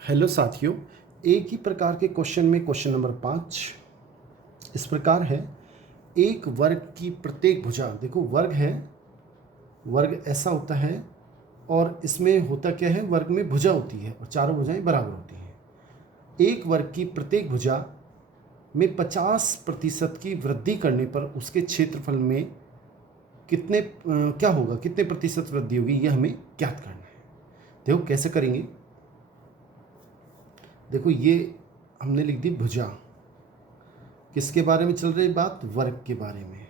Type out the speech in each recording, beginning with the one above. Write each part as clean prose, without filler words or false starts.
Hello साथियों, एक ही प्रकार के क्वेश्चन में क्वेश्चन नंबर 5 इस प्रकार है। एक वर्ग की प्रत्येक भुजा, देखो वर्ग है, वर्ग ऐसा होता है और इसमें होता क्या है, वर्ग में भुजा होती है और चारों भुजाएं बराबर होती हैं। एक वर्ग की प्रत्येक भुजा में 50% की वृद्धि करने पर उसके क्षेत्रफल में कितने क्या होगा, कितने प्रतिशत वृद्धि होगी, यह हमें ज्ञात करना है। देखो कैसे करेंगे। देखो ये हमने लिख दी भुजा, किसके बारे में चल रही बात, वर्ग के बारे में।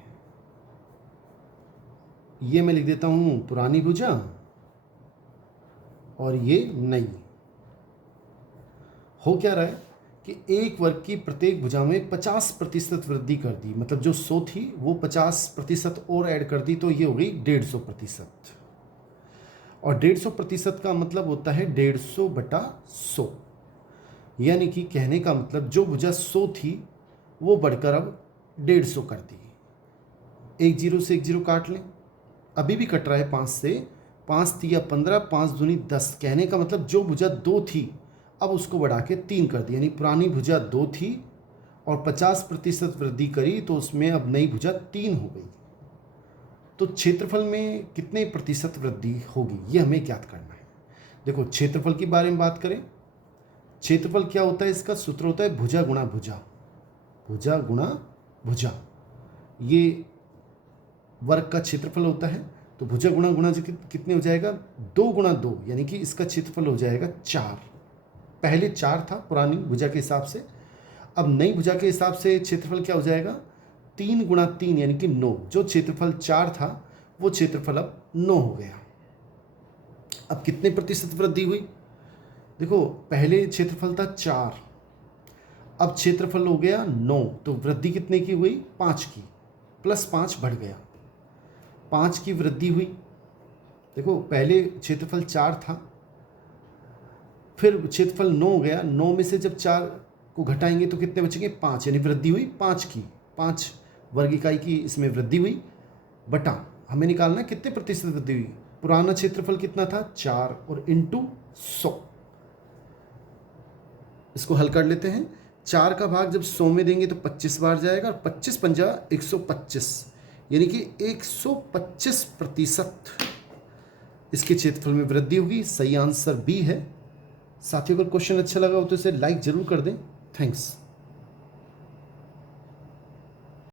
ये मैं लिख देता हूं पुरानी भुजा और ये नई। हो क्या रहा है कि एक वर्ग की प्रत्येक भुजा में 50% वृद्धि कर दी, मतलब जो 100 थी वो 50% और ऐड कर दी, तो ये हो गई 150%। और 150% का मतलब होता है 150/100, यानी कि कहने का मतलब जो भुजा 100 थी वो बढ़कर अब 150 कर दी। एक जीरो से एक जीरो काट लें, अभी भी कट रहा है 5 से। 5 तिया 15, 5 दूनी 10, कहने का मतलब जो भुजा 2 थी अब उसको बढ़ा के 3 कर दी, यानी पुरानी भुजा 2 थी और 50% वृद्धि करी तो उसमें अब नई भुजा 3 हो गई। तो क्षेत्रफल में कितने प्रतिशत वृद्धि होगी ये हमें ज्ञात करना है। देखो क्षेत्रफल के बारे में बात करें, क्षेत्रफल क्या होता है, इसका सूत्र होता है भुजा गुणा भुजा, भुजा गुणा भुजा। ये वर्ग का क्षेत्रफल होता है, तो भुजा गुणा गुणा जो कितने हो जाएगा, 2 गुणा 2, यानी कि इसका क्षेत्रफल हो जाएगा 4। पहले 4 था पुरानी भुजा के हिसाब से, अब नई भुजा के हिसाब से क्षेत्रफल क्या हो जाएगा, 3 गुणा 3 यानी कि 9। जो क्षेत्रफल 4 था वो क्षेत्रफल अब 9 हो गया। अब कितने प्रतिशत वृद्धि हुई, देखो पहले क्षेत्रफल था 4, अब क्षेत्रफल हो गया 9, तो वृद्धि कितने की हुई, 5 की, +5 बढ़ गया, 5 की वृद्धि हुई। देखो पहले क्षेत्रफल 4 था, फिर क्षेत्रफल 9 हो गया, 9 में से जब 4 को घटाएंगे तो कितने बचेंगे, 5, यानी वृद्धि हुई 5 की, 5 वर्ग इकाई की इसमें वृद्धि हुई। बटा हमें निकालना है कितने प्रतिशत वृद्धि हुई, पुराना क्षेत्रफल कितना था 4 और इंटू 100। इसको हल कर लेते हैं। 4 का भाग जब 100 में देंगे तो 25 बार जाएगा और 25 पंजा 125, यानी कि 125% इसके क्षेत्रफल में वृद्धि होगी। सही आंसर बी है। साथियों अगर क्वेश्चन अच्छा लगा हो तो इसे लाइक जरूर कर दें। थैंक्स।